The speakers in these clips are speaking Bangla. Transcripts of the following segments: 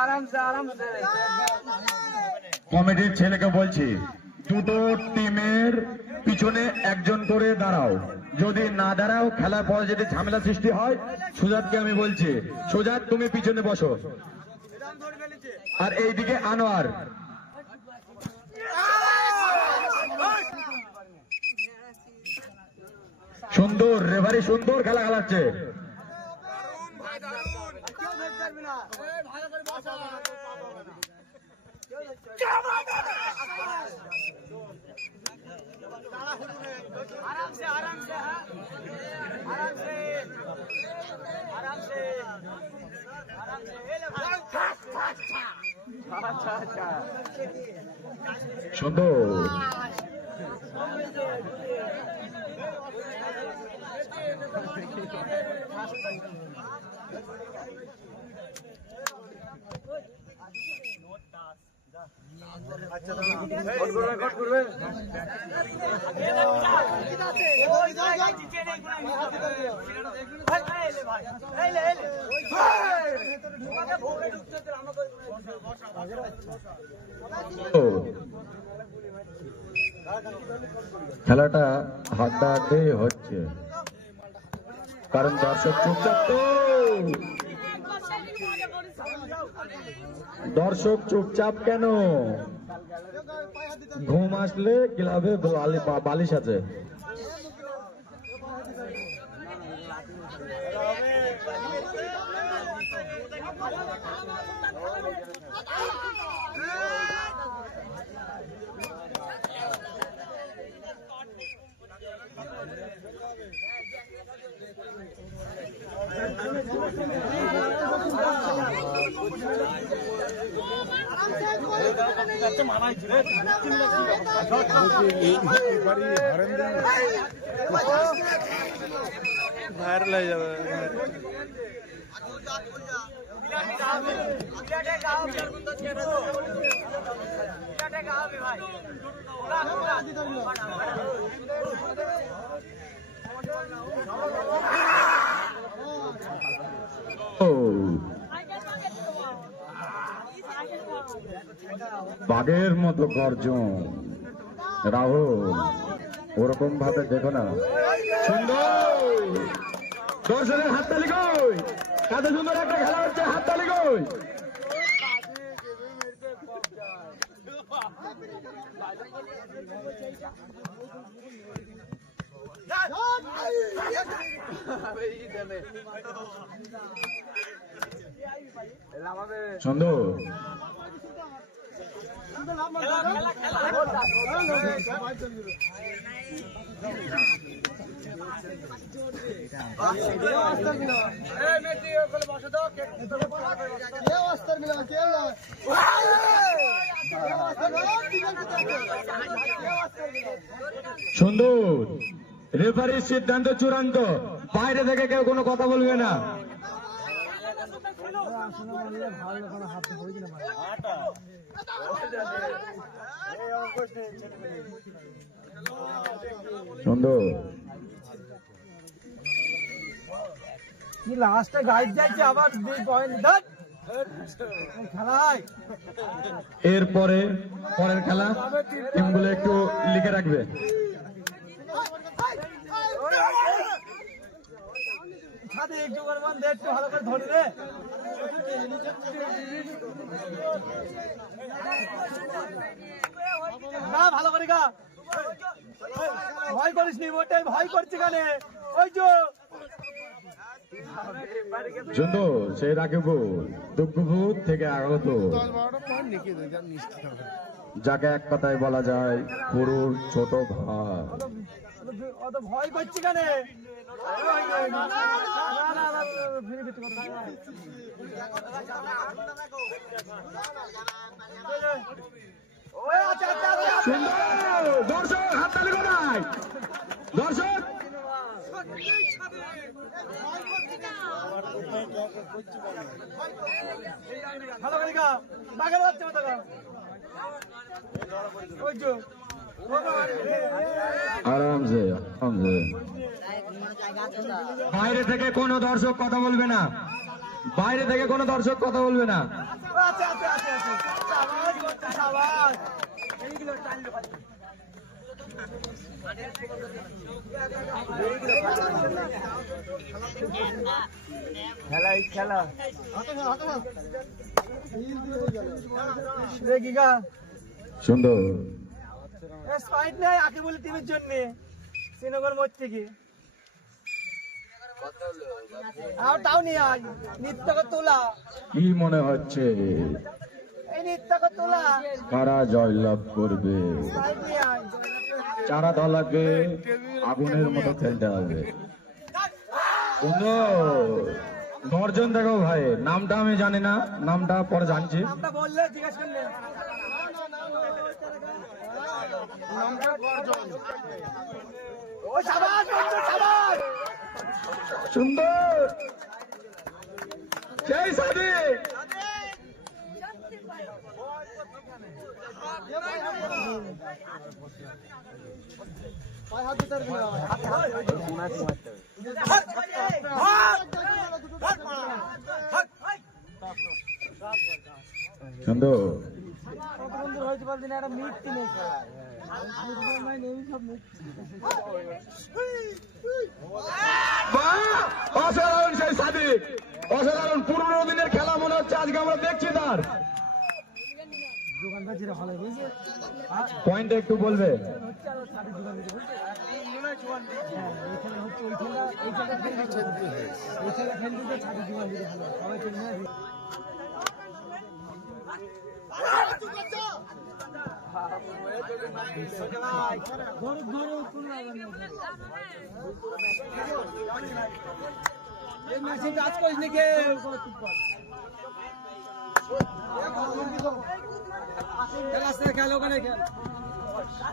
आराम से কমিটির ছেলেকে বলছি দুটো টিমের পিছনে একজন করে দাঁড়াও, যদি না দাঁড়াও খেলার পরে যদি ঝামেলা সৃষ্টি হয় সুজাতকে আমি বলছি, সুজাত তুমি পিছনে বসো, আর এইদিকে আনোয়ার। সুন্দর রেফারি, সুন্দর খেলা খেলাচ্ছে। आराम से आराम से आराम से आराम से आराम से अच्छा अच्छा সুন্দর খেলাটা হাড্ডাহাড্ডি হচ্ছে, কারণ দর্শক চুপচাপ তো, দর্শক চুপচাপ কেন? ঘুম আসলে ক্লাবে বালিশ আছে। ভাইরাল হয়ে যাবে। বাঘের মতো গর্জন, রাহুল ওরকম ভাবে দেখো না। সুন্দর দর্শকের হাততালি কই, কত সুন্দর একটা খেলা হচ্ছে, হাততালি কই। সুন্দর সুন্দর রেফারির সিদ্ধান্ত চূড়ান্ত, বাইরে থেকে কেউ কোনো কথা বলবে না। সুন্দর কি লাস্টে গাইড যাচ্ছে আবার 2 পয়েন্ট ধর খেলায়। এরপরে পরের খেলা টিমগুলো একটু লিখে রাখবে। সাথে একটু করবেন, একটু ভালো করে ধরে রে না, ভালো করে গা, ভয় করিস নি, ওটাই ভয় করছে কানে। ওই যে সুন্দর সেই রাখিব দুঃখভূত থেকে আগত, যাকে এক কথায় বলা যায় পুরুর ছোট ভাই। অত ভয় করছে কানে। দর্শক হাততালি কোথায়? বাঘের বাচ্চা মতো কর। ওই যে আরামসে আরামসে। বাইরে থেকে কোনো দর্শক কথা বলবে না, বাইরে থেকে কোনো দর্শক কথা বলবে না। আচ্ছা আচ্ছা আচ্ছা আচ্ছা সাবাস বাচ্চা সাবাস এইগুলো টানলো বাচ্চা খেলা এই খেলা দেখি গা সুন্দর। স্পাইট নেই আকে বলে টিমের জন্য শ্রীনগর মোড় থেকে আর তাও নিয়ে আয় নিত্যকে তোলা কি মনে হচ্ছে এই নিত্যকে তোলা কারা জয়লাভ করবে? স্পাইট নিয়ে আয় চারা দলাকে আগুনের মতো ফেলতে হবে। সুন্দর গর্জন দেখো ভাই, নামটা আমি জানি না, নামটা পরে জানছি। নামটা বললে জিজ্ঞেস করলে ও সাবাস বন্ধু সাবাস সুন্দর সেই সাদিক সুন্দর। কত সুন্দর হয়েছে বলদিন একটা মিথ্যি নেই বাহ! অসাধারণ সেই সাদিক, অসাধারণ। পুরনো দিনের খেলা মনে হচ্ছে আজকে আমরা দেখছি তার। দোকানটা যেটা ভালো বুঝছে পয়েন্ট একটু বলবে? হচ্ছে আর সাথে দোকান দিতে বুঝছে হ্যাঁ এইখানে হচ্ছে ওই খেলা এই খেলা খেলতে এই খেলা খেলতে ছাড়ি দোকান দিতে ভালো সবাই খেলবে না ধরো ধরো এই ম্যাচে কাজ করিস নাকি খেলা খেলো ওখানে খেল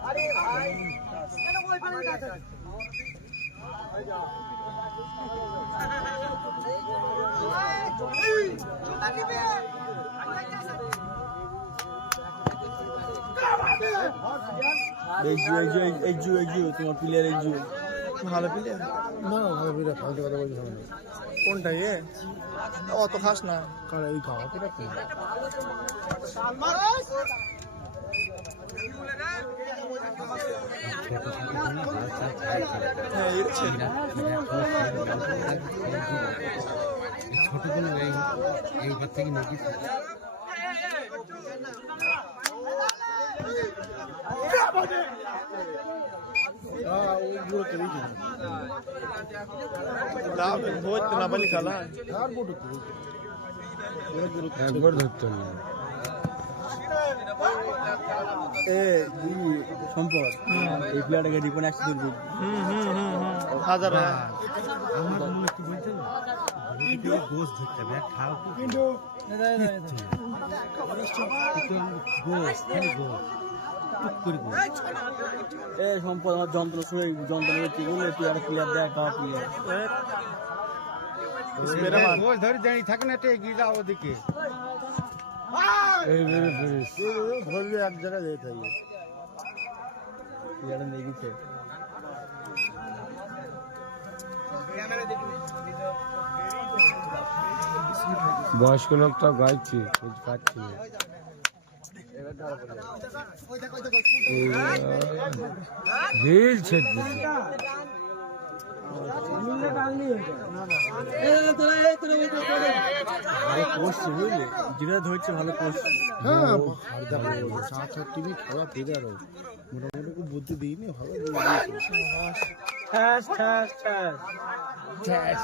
আরে ভাই কেন ওই পারে কাজ তোমার প্লেয়ার ভালো প্লেয়ার না ভালো বিরা ফালতু কথা বলছি না কোনটা এ অত খাস না কারণ এই খাওয়া কিটা কি হ্যাঁ এর ছেলে ছোটগুলো এইবার থেকে নাকি ওইগুলো কেউ দিন দাও ভোজ না বলি খেলা আর বড় একবার ধরতে না এ সম্পদ এই প্লেয়ারটাকে রিপন একশো দূর হাজার আমার মনে কি বলতে গোস ধরতে হবে খাও গোস খালি গোস টুক করে গোস এ সম্পদ আমার যন্ত্রণা শুনে যন্ত্রণা কি বলে তুই একটা প্লেয়ার দেখ গাওয়া প্লেয়ার মেরা মান গোস ধরে দাঁড়িয়ে থাকে না এটা এগিয়ে যাও ওদিকে এই মেরে ফিরিস ধরলে এক জায়গায় যেতে থাকবে প্লেয়ারটা নিয়ে গেছে বয়স্ক লোক তো গাইছে পাচ্ছি হিলছে ভালো করছে বুঝলি যেটা ধরছে ভালো করছে হ্যাঁ তুমি খেলা পেরে আরো মোটামুটি খুব বুদ্ধি দিইনি ভালো ঠ্যাস ঠ্যাস ঠ্যাস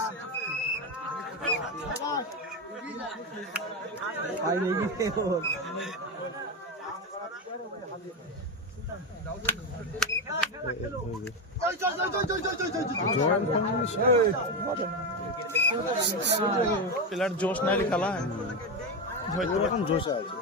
পাই নিয়ে গিয়ে ওর প্লেয়ার জোশ নাই খেলা ওরকম জোশ আছে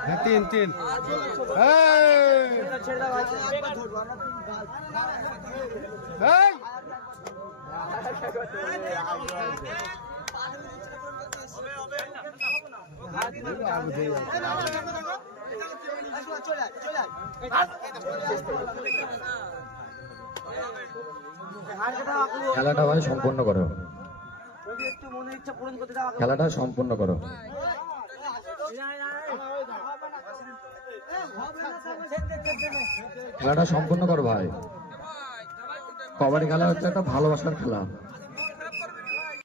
হ্যাঁ, তিন তিন খেলাটা ভাই সম্পূর্ণ করো, খেলাটা সম্পূর্ণ করো। খেলাটা সম্পূর্ণ করো ভাই। কবাডি খেলা হচ্ছে একটা ভালোবাসার খেলা।